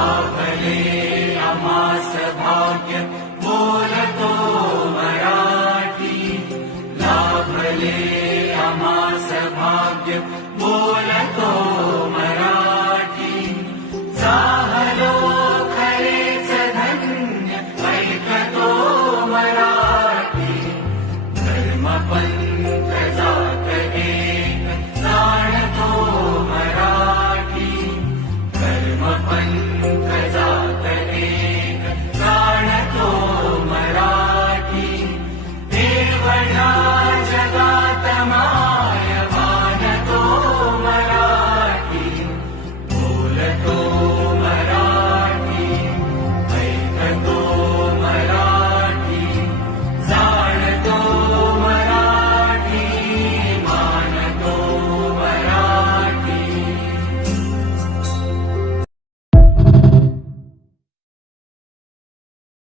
लाभले आम्हास भाग्य बोलतो मराठी. लाभले आम्हास भाग्य बोलतो मराठी. झालो खरेच धन्य ऐकतो मराठी. धर्मपंथ जात एक जाणतो मराठी. धर्मपंथ